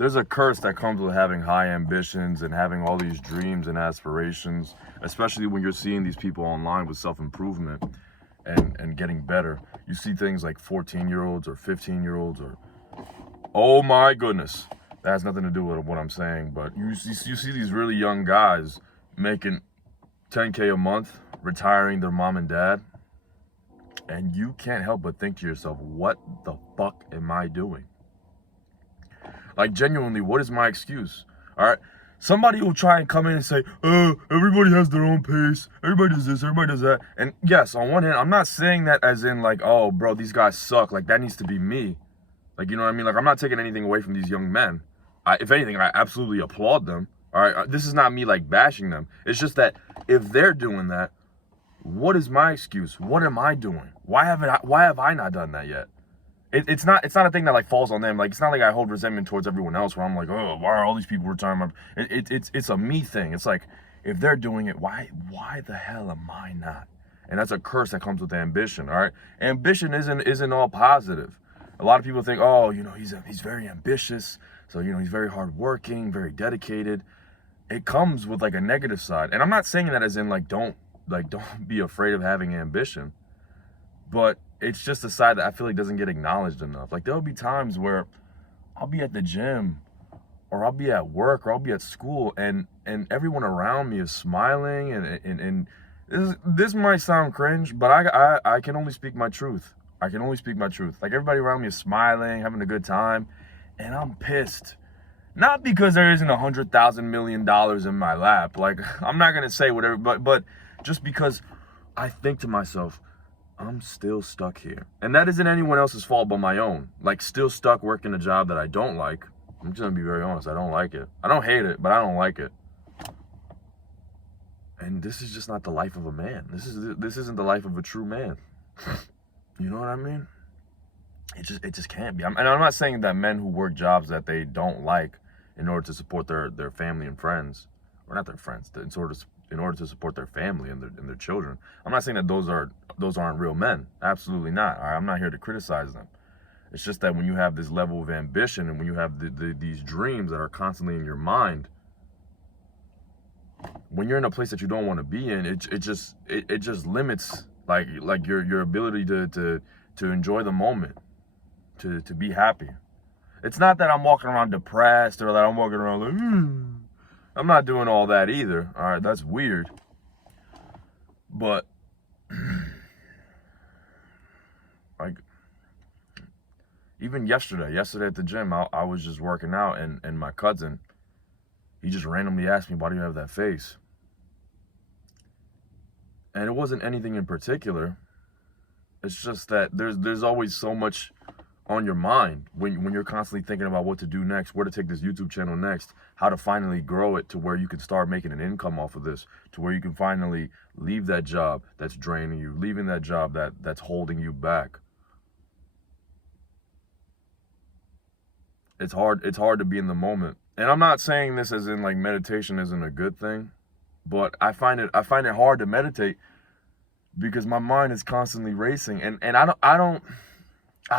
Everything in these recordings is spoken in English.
there's a curse that comes with having high ambitions and having all these dreams and aspirations, especially when you're seeing these people online with self-improvement and getting better. You see things like 14-year-olds or 15-year-olds or, oh my goodness, that has nothing to do with what I'm saying, but you see these really young guys making 10K a month, retiring their mom and dad, and you can't help but think to yourself, what the fuck am I doing? Like, genuinely, what is my excuse? All right, somebody will try and come in and say, everybody has their own pace, everybody does this, everybody does that. And yes, on one hand, I'm not saying that as in like, oh bro, these guys suck, like that needs to be me. Like, you know what I mean? Like, I'm not taking anything away from these young men. If anything, I absolutely applaud them. All right, this is not me like bashing them. It's just that if they're doing that, what is my excuse? What am I doing? Why have I not done that yet? It's not a thing that like falls on them. Like, it's not like I hold resentment towards everyone else where I'm like, oh, why are all these people retiring? It's a me thing. It's like, if they're doing it, why the hell am I not? And that's a curse that comes with ambition. All right, ambition isn't all positive. A lot of people think, oh, you know, he's very ambitious, so you know he's very hardworking, very dedicated. It comes with like a negative side, and I'm not saying that as in like don't be afraid of having ambition, but it's just a side that I feel like doesn't get acknowledged enough. Like, there'll be times where I'll be at the gym or I'll be at work or I'll be at school and everyone around me is smiling and this might sound cringe, but I can only speak my truth. I can only speak my truth. Like, everybody around me is smiling, having a good time, and I'm pissed. Not because there isn't $100,000 million in my lap. Like, I'm not gonna say whatever, but just because I think to myself, I'm still stuck here. And that isn't anyone else's fault but my own. Like, still stuck working a job that I don't like. I'm just gonna be very honest, I don't like it. I don't hate it, but I don't like it. And this is just not the life of a man. This isn't the life of a true man. You know what I mean? It just can't be. And I'm not saying that men who work jobs that they don't like in order to support their family and friends, or not their friends, in order to support their family and their children. I'm not saying that those aren't real men. Absolutely not. All right? I'm not here to criticize them. It's just that when you have this level of ambition and when you have these dreams that are constantly in your mind, when you're in a place that you don't want to be in, it just limits like your ability to enjoy the moment, to be happy. It's not that I'm walking around depressed or that I'm walking around like, I'm not doing all that either. All right, that's weird. But like, even yesterday at the gym, I was just working out and my cousin, he just randomly asked me, why do you have that face? And it wasn't anything in particular. It's just that there's always so much on your mind when you're constantly thinking about what to do next, where to take this YouTube channel next, how to finally grow it to where you can start making an income off of this, to where you can finally leave that job that's draining you, leaving that job that's holding you back. It's hard to be in the moment. And I'm not saying this as in like meditation isn't a good thing, but I find it hard to meditate because my mind is constantly racing, and I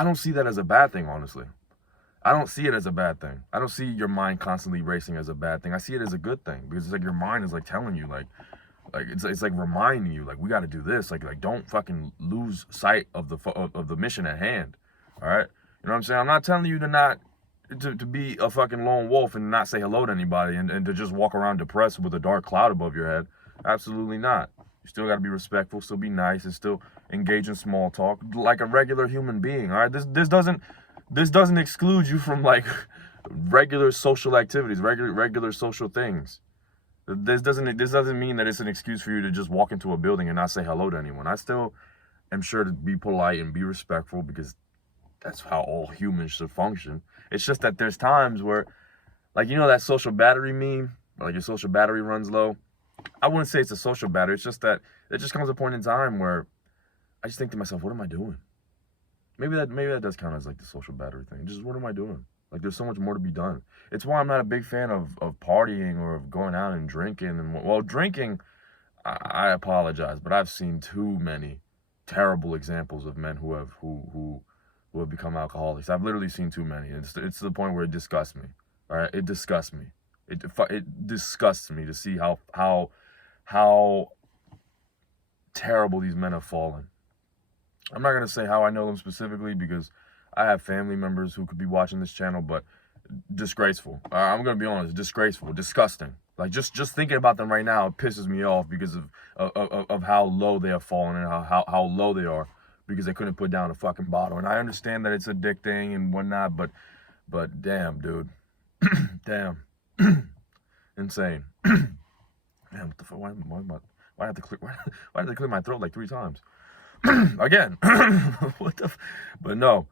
don't see that as a bad thing, honestly. I don't see it as a bad thing. I don't see your mind constantly racing as a bad thing. I see it as a good thing because it's like your mind is like telling you like it's like reminding you like, we got to do this. Like don't fucking lose sight of the mission at hand. All right, you know what I'm saying? I'm not telling you to be a fucking lone wolf and not say hello to anybody and to just walk around depressed with a dark cloud above your head. Absolutely not. You still got to be respectful, still be nice, and still engage in small talk like a regular human being. All right, this doesn't exclude you from like regular social activities, regular social things. This doesn't mean that it's an excuse for you to just walk into a building and not say hello to anyone. I still am sure to be polite and be respectful because that's how all humans should function. It's just that there's times where, like, you know that social battery meme, like your social battery runs low. I wouldn't say it's a social battery. It's just that it just comes a point in time where I just think to myself, what am I doing? Maybe that does count as like the social battery thing. Just what am I doing? Like, there's so much more to be done. It's why I'm not a big fan of partying or of going out and drinking. And well, drinking, I apologize, but I've seen too many terrible examples of men who have become alcoholics. I've literally seen too many. It's to the point where it disgusts me. All right, it disgusts me. It disgusts me to see how terrible these men have fallen. I'm not gonna say how I know them specifically because I have family members who could be watching this channel, but disgraceful. I'm gonna be honest, disgraceful, disgusting. Like just thinking about them right now, it pisses me off because of how low they have fallen and how low they are because they couldn't put down a fucking bottle. And I understand that it's addicting and whatnot, but damn, dude, damn, insane. Man, what the fuck? Why I have to clear? Why did I clear my throat like 3 times? Again, what the? But no,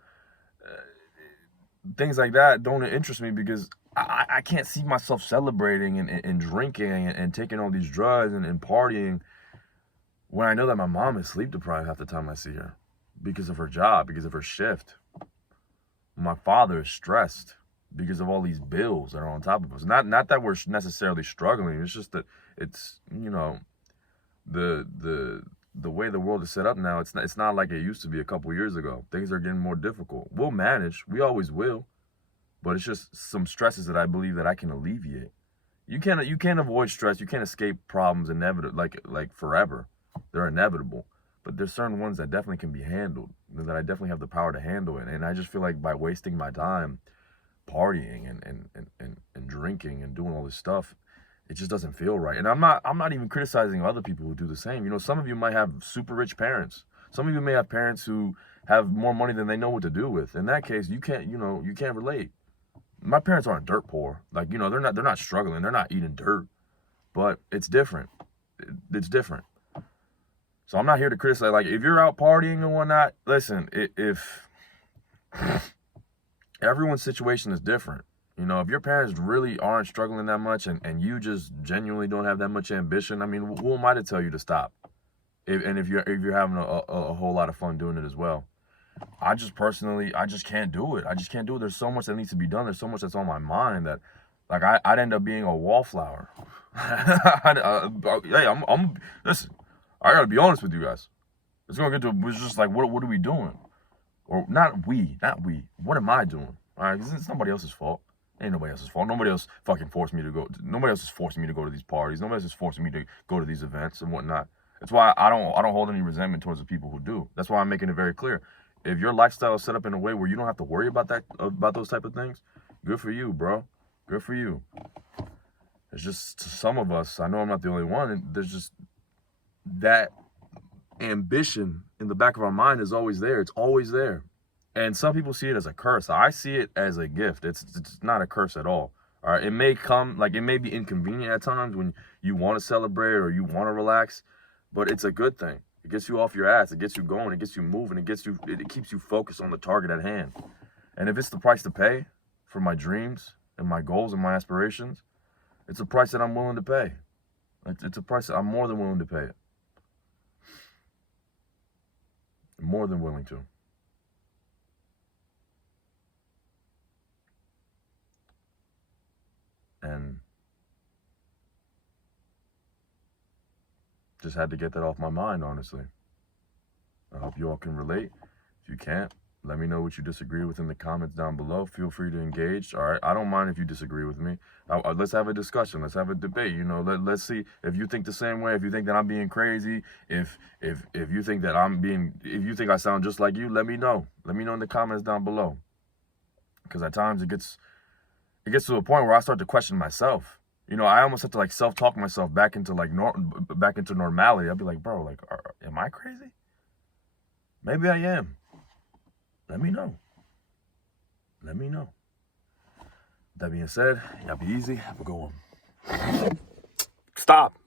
things like that don't interest me because I can't see myself celebrating and drinking and taking all these drugs and partying when I know that my mom is sleep deprived half the time I see her because of her job, because of her shift. My father is stressed because of all these bills that are on top of us. Not that we're necessarily struggling. It's just that it's, you know, the way the world is set up now. It's not like it used to be a couple years ago. Things are getting more difficult. We'll manage. We always will. But it's just some stresses that I believe that I can alleviate. You can't avoid stress. You can't escape problems like forever. They're inevitable. But there's certain ones that definitely can be handled, that I definitely have the power to handle it. And I just feel like by wasting my time partying and drinking and doing all this stuff, it just doesn't feel right. And I'm not even criticizing other people who do the same. You know, some of you might have super rich parents. Some of you may have parents who have more money than they know what to do with. In that case, you can't relate. My parents aren't dirt poor. Like, you know, they're not struggling. They're not eating dirt. But it's different. It's different. So I'm not here to criticize. Like, if you're out partying and whatnot, listen, if everyone's situation is different. You know, if your parents really aren't struggling that much and you just genuinely don't have that much ambition, I mean, who am I to tell you to stop? If you're having a whole lot of fun doing it as well. I just can't do it. I just can't do it. There's so much that needs to be done. There's so much that's on my mind that, like, I'd end up being a wallflower. Hey, listen, I gotta be honest with you guys. It's just like, what are we doing? Or not we. What am I doing? All right, because it's nobody else's fault. Ain't nobody else's fault. Nobody else fucking forced me to go. Nobody else is forcing me to go to these parties. Nobody else is forcing me to go to these events and whatnot. That's why I don't hold any resentment towards the people who do. That's why I'm making it very clear. If your lifestyle is set up in a way where you don't have to worry about those type of things, good for you, bro. Good for you. It's just some of us, I know I'm not the only one, and there's just that ambition in the back of our mind is always there. It's always there. And some people see it as a curse. I see it as a gift. It's not a curse at all. All right. It may be inconvenient at times when you want to celebrate or you want to relax, but it's a good thing. It gets you off your ass. It gets you going. It gets you moving. It keeps you focused on the target at hand. And if it's the price to pay for my dreams and my goals and my aspirations, it's a price that I'm willing to pay. It's a price that I'm more than willing to pay it. I'm more than willing to. And just had to get that off my mind, honestly. I hope you all can relate. If you can't, let me know what you disagree with in the comments down below. Feel free to engage. All right, I don't mind if you disagree with me. Let's have a discussion. Let's have a debate. You know, let's see if you think the same way. If you think that I'm being crazy, if you think that if you think I sound just like you, let me know. Let me know in the comments down below. Because at times it gets to a point where I start to question myself. You know, I almost have to like self-talk myself back into like back into normality. I'll be like, bro, like, am I crazy? Maybe I am. Let me know. Let me know. That being said, y'all be easy. Have a good one. Stop.